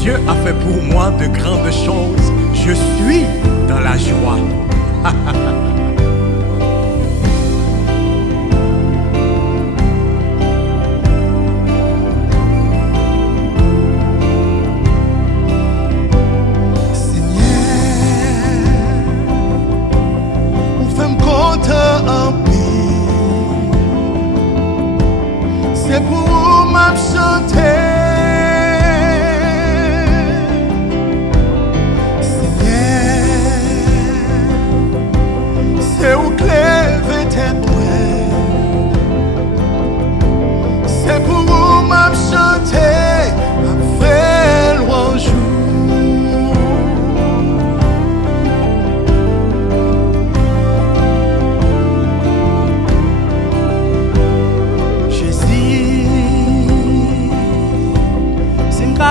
Dieu a fait pour moi de grandes choses. Je suis dans la joie. C'est pour m'absenter, Seigneur, c'est où clève tes doigts, c'est pour m'absenter, après louange.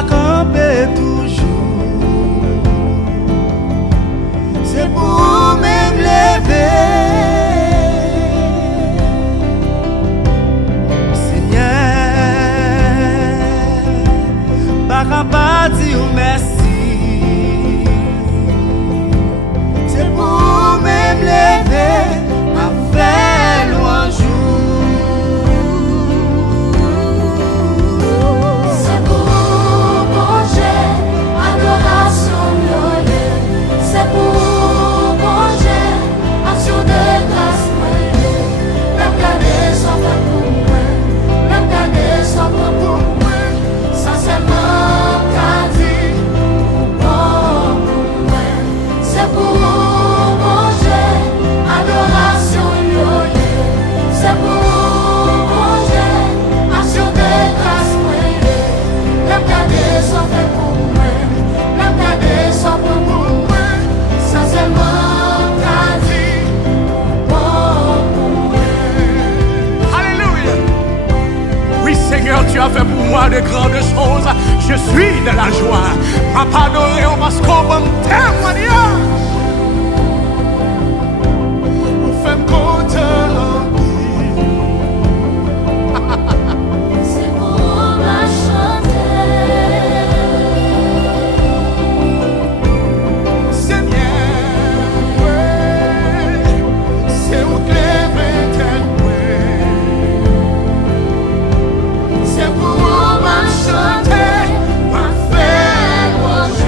Camper toujours, c'est pour me lever, Seigneur, pas capable de dire merci, c'est pour me lever, à faire louange. Tu as fait pour moi de grandes choses. Je suis de la joie. Papa adoré, on va se comprendre témoignage. On fait compte. C'est pour ma chanter. Seigneur, c'est où clève tes doigts. C'est pour m'enchanter, ma faire louange.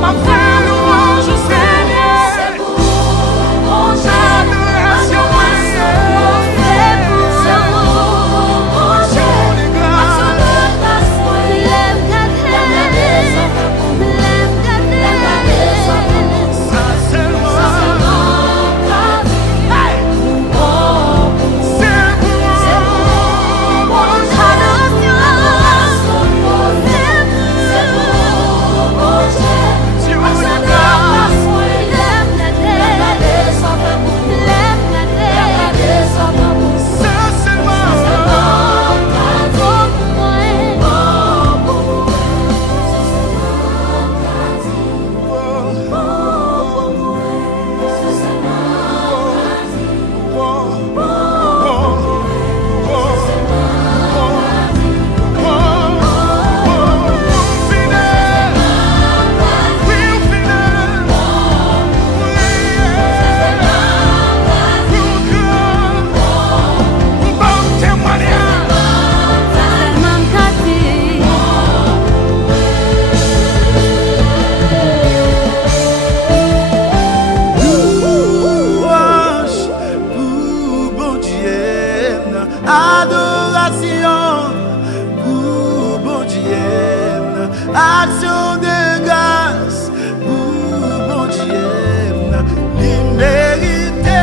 Ma faire louange, Seigneur. C'est pour mon Dieu, Adoration, c'est pour mon Dieu, action de grâce, l'aime garder, ça seulement. Adoration pour bon Dieu, action de grâce pour bon Dieu, l'immérité.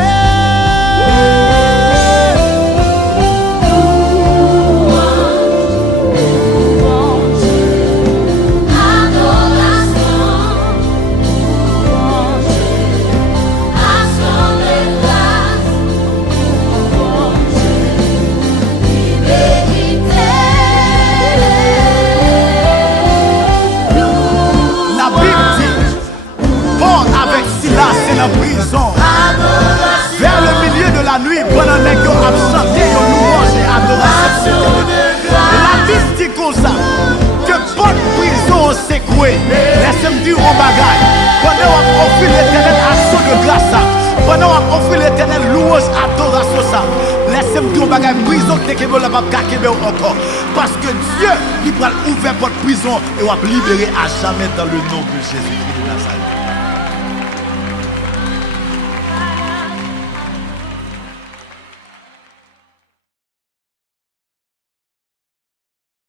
Prison, vers le milieu de la la nuit, pendant que vous avez chanté, vous louange et adoration. La Bible dit comme ça, que bonne prison secouée. Laissez-moi dire un bagage. Pendant qu'on offre l'éternel action de grâce, pendant qu'on offre l'éternel louange, adoration, laissez-moi dire un bagage. Prison qui est encore. Parce que Dieu, il va ouvrir votre prison et va libérer à jamais dans le nom de Jésus-Christ de Nazareth.